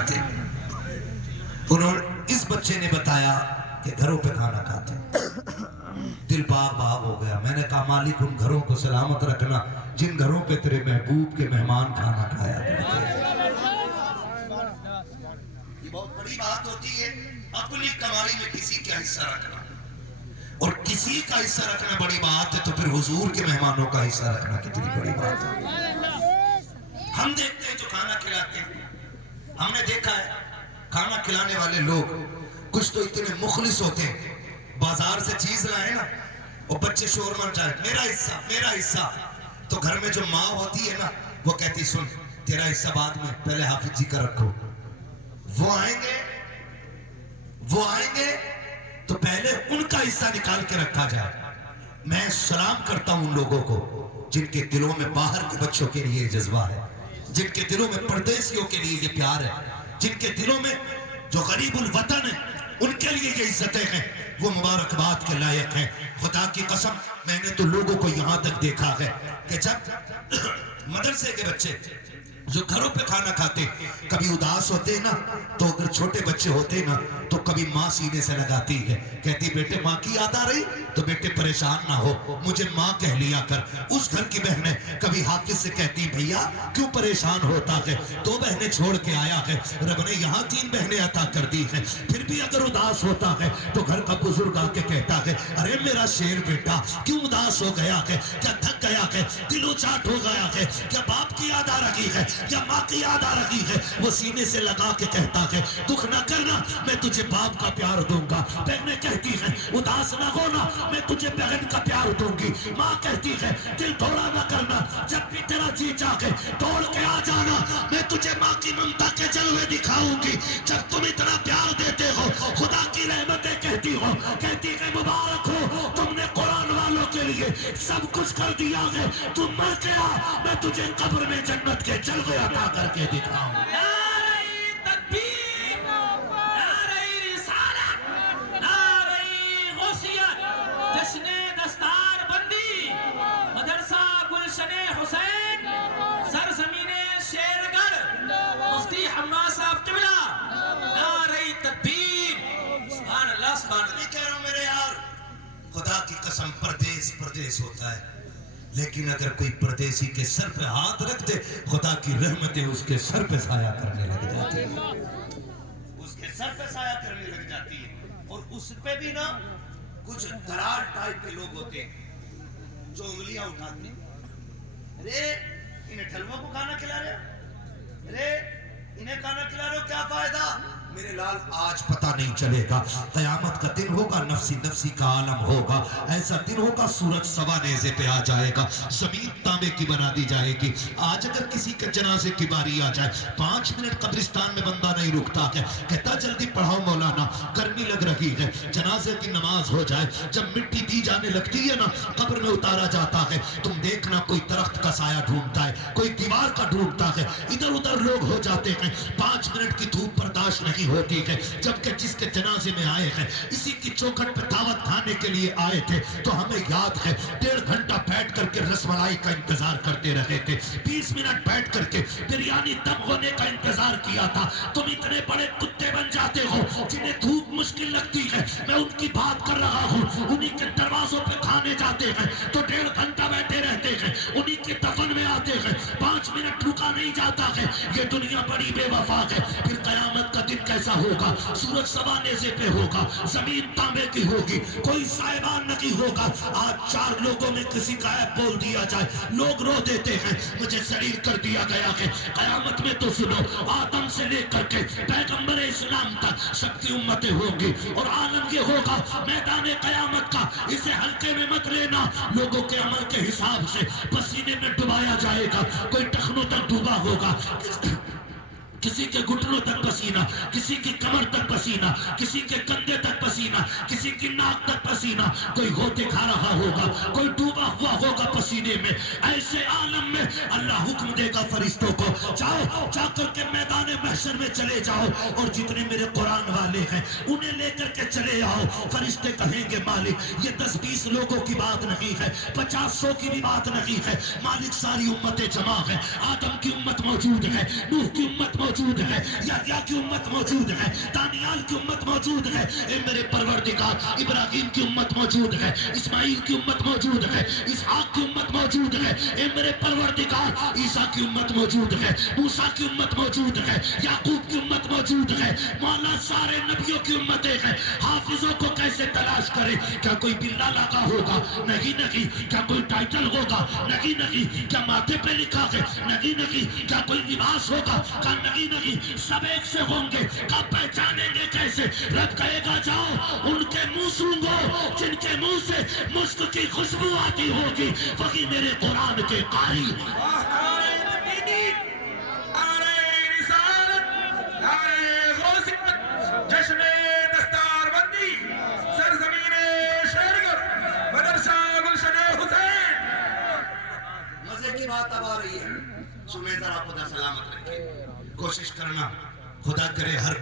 کھاتے ہیں. اس بچے نے بتایا کہ گھروں پہ کھانا کھاتے ہیں. دل باغ باغ ہو گیا. میں نے کہا مالک ان گھروں کو سلامت رکھنا جن گھروں پہ تیرے محبوب کے مہمان کھانا کھایا کرتے ہیں. یہ بہت بڑی بات ہوتی ہے اپنی کمائی میں کسی کا حصہ رکھنا, اور کسی کا حصہ رکھنا بڑی بات ہے تو پھر حضور کے مہمانوں کا حصہ رکھنا کتنی بڑی بات ہے. ہم دیکھتے ہیں جو کھانا کھلاتے ہیں, ہم نے دیکھا ہے کھانا کھلانے والے لوگ کچھ تو اتنے مخلص ہوتے ہیں, بازار سے چیز لائے نا اور بچے شور مچ جائے میرا حصہ میرا حصہ, تو گھر میں جو ماں ہوتی ہے نا وہ کہتی سن تیرا حصہ بعد میں, پہلے حافظ جی کا رکھو. وہ آئیں گے تو پہلے ان کا حصہ نکال کے رکھا جائے. میں سلام کرتا ہوں ان لوگوں کو جن کے دلوں میں باہر کے بچوں کے لیے جذبہ ہے, جن کے دلوں میں پردیسیوں کے لیے یہ پیار ہے, جن کے دلوں میں جو غریب الوطن ہیں ان کے لیے یہ عزتیں ہیں, وہ مبارکباد کے لائق ہیں. خدا کی قسم میں نے تو لوگوں کو یہاں تک دیکھا ہے کہ جب مدرسے کے بچے جو گھروں پہ کھانا کھاتے کبھی اداس ہوتے نا, تو اگر چھوٹے بچے ہوتے نا تو کبھی ماں سینے سے لگاتی ہے, کہتی بیٹے ماں کی یاد آ رہی تو بیٹے پریشان نہ ہو مجھے ماں کہہ لیا کر. اس گھر کی بہنیں کبھی حافظ سے کہتی بھیا کیوں پریشان ہوتا ہے, 2 بہنیں چھوڑ کے آیا ہے, رب نے یہاں 3 بہنیں عطا کر دی ہیں. پھر بھی اگر اداس ہوتا ہے تو گھر کا بزرگ آ کے کہتا ہے ارے میرا شیر بیٹا کیوں اداس ہو گیا ہے, کیا تھک گیا ہے, دل اچاٹ ہو گیا ہے, کیا باپ کی یاد آ رہی ہے, کیا ماں کی یاد آ رہی ہے. وہ سینے سے لگا کے کہتا ہے دکھ نہ کرنا میں تجھے باپ کا پیار دوں گا. بہنیں کہتی ہیں اداس نہ ہونا میں تجھے بہن کا پیار دوں گی. ماں کہتی ہے دل تھوڑا نہ کرنا جب بھی تیرا جی چاہے توڑ کے آ جانا میں تجھے ماں کی ممتا کے جلوے دکھاؤں گی. جب تم اتنا پیار دیتے ہو خدا کی رحمتیں کہتی ہو, کہتی ہے مبارک ہو تم نے قرآن والوں کے لیے سب کچھ کر دیا ہے, تم مر گیا میں تجھے قبر میں جنت کے جلوے عطا کر کے دکھاؤں. نعرہ تکبیر, نعرہ رسالت, نعرہ غوثیت, جشن دستار بندی, مدرسہ گلشن حسین, سرزمین شیرگڑھ, مفتی حماد صاحب قبلہ, نعرہ تکبیر. سبحان اللہ سبحان اللہ. کہہ رہا ہوں میرے یار خدا کی قسم پردیس ہوتا ہے, لیکن اگر کوئی پردیسی کے سر پہ ہاتھ رکھ دے خدا کی رحمتیں اس کے سر پہ سایہ کرنے لگ جاتی ہیں, اس کے سر پہ سایہ کرنے لگ جاتی ہے. اور اس پہ بھی نا کچھ درار ٹائپ کے لوگ ہوتے ہیں جو انگلیاں اٹھاتے ہیں, ارے انہیں ٹھلووں کو کھانا کھلا رہے ہو, ارے انہیں کھانا کھلا رہے ہو, کیا فائدہ. میرے لال آج پتہ نہیں چلے گا, قیامت کا دن ہوگا, نفسی نفسی کا عالم ہوگا, ایسا دن ہوگا سورج سوا نیزے پہ آ جائے گا, زمین تانبے کی بنا دی جائے گی. آج اگر کسی کے جنازے کی باری آ جائے 5 منٹ قبرستان میں بندہ نہیں رکتا ہے, کہتا جلدی پڑھاؤ مولانا گرمی لگ رہی ہے. جنازے کی نماز ہو جائے, جب مٹی دی جانے لگتی ہے نا قبر میں اتارا جاتا ہے, تم دیکھنا کوئی درخت کا سایہ ڈھونڈتا ہے, کوئی دیوار کا ڈھونڈتا ہے, ادھر ادھر لوگ ہو جاتے ہیں. 5 منٹ کی دھوپ برداشت نہیں ہوتی ہے, جبکہ جس کے جنازے میں آئے ہیں اسی کی چوکھٹ پہ دعوت کھانے کے لیے آئے تھے, تو ہمیں یاد ہے 1.5 گھنٹہ بیٹھ کر کے رس ملائی کا انتظار کرتے رہے تھے, 20 منٹ بیٹھ کر کے بریانی دم ہونے کا انتظار کیا تھا. تم اتنے بڑے کتے بن جاتے ہو جنہیں دھوپ مشکل لگتی ہے, میں ان کی بات کر رہا ہوں, انہی کے دروازوں پہ کھانے جاتے ہیں تو 1.5 گھنٹہ بیٹھے رہتے ہیں, انہی کے دفن میں آتے ہیں, 5 منٹ رکا نہیں جاتا ہے. یہ دنیا بڑی بے وفا ہے. پھر قیامت کا دن کیسا ہوگا, سورج سوا نیزے پہ ہوگا, زمین تانبے کی ہوگی, کوئی سائبان نہیں ہوگا. آج 4 لوگوں میں کسی کا عیب بول دیا جائے لوگ رو دیتے ہیں, مجھے ذلیل کر دیا گیا ہے. قیامت میں تو سنو آدم سے لے کر کے پیغمبر اسلام تک سب کی امتیں ہوں گی, اور عالم یہ ہوگا میدان قیامت کا, اسے ہلکے میں مت لینا. لوگوں کے عمل کے حساب سے پسینے میں ڈبایا جائے گا, کوئی ٹخنوں تک ڈوبا ہوگا, کسی کے گھٹنوں تک پسینہ, کسی کی کمر تک پسینہ, کسی کے کندھے تک پسینہ, کسی کی ناک تک پسینہ, کوئی ہوتے کھا رہا ہوگا, کوئی ڈوبا ہوا ہوگا پسینے میں. ایسے عالم میں اللہ حکم دے گا فرشتوں کو, جاؤ جا کر کے میدان محشر میں چلے جاؤ, اور جتنے میرے قرآن والے ہیں انہیں لے کر کے چلے آؤ. فرشتے کہیں گے مالک یہ 10-20 لوگوں کی بات نہیں ہے, 50-100 کی بھی بات نہیں ہے, مالک ساری امتیں جمع ہیں, آدم کی امت موجود ہے, نوح کی امت موجود موجود ہے, یحییٰ کی امت موجود ہے, دانیال کی امت موجود ہے, اے میرے پروردگار ابراہیم کی امت موجود ہے, اسماعیل کی امت موجود ہے, اسحاق کی امت موجود ہے, اے میرے پروردگار عیسیٰ کی امت موجود ہے, موسیٰ کی امت موجود ہے, یعقوب کی امت موجود ہے. مولا سارے نبیوں کی امتیں ہیں, حافظوں کو کیسے تلاش کرے؟ کیا کوئی بلا لگا ہوگا؟ نہیں. کیا کوئی ٹائٹل ہوگا؟ نہیں. کیا ماتھے پہ لکھا ہے؟ نہیں. کیا کوئی لباس ہوگا؟ نہیں. سب ایک سے ہوں گے, کب پہچانیں گے کیسے؟ رب کہے گا جاؤ ان کے منہ سونگو جن کے منہ سے مشک کی خوشبو آتی ہوگی, وہی میرے قرآن کے قاری. جشن دستار بندی سرزمین شہریت مدرسہ گلشن حسین. مزے کی بات اب آ رہی ہے, سمیت ذرا خدا سلامت رکھے. کوشش کرنا, خدا کرے ہر